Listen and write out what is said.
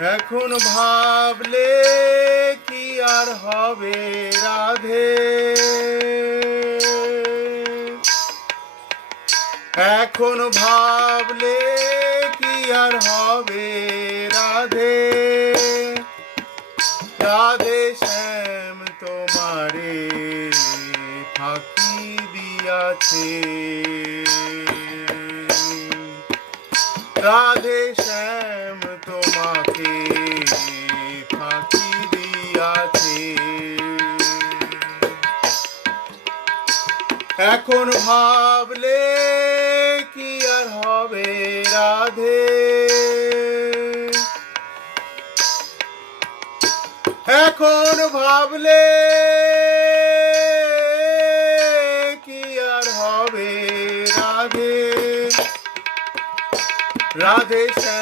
এখন ভাবলে কি আর হবে রাধে, এখন ভাবলে কি আর হবে রাধে, রাধে শ্যাম তোমারে ফাঁকি দিয়াছে, রাধে শ্যাম তোমাকে ফাঁকি দিয়াছে। এখন ভাবলে কি আর হবে রাধে, এখন ভাবলে কি আর হবে রাধে, রাধে শ্যাম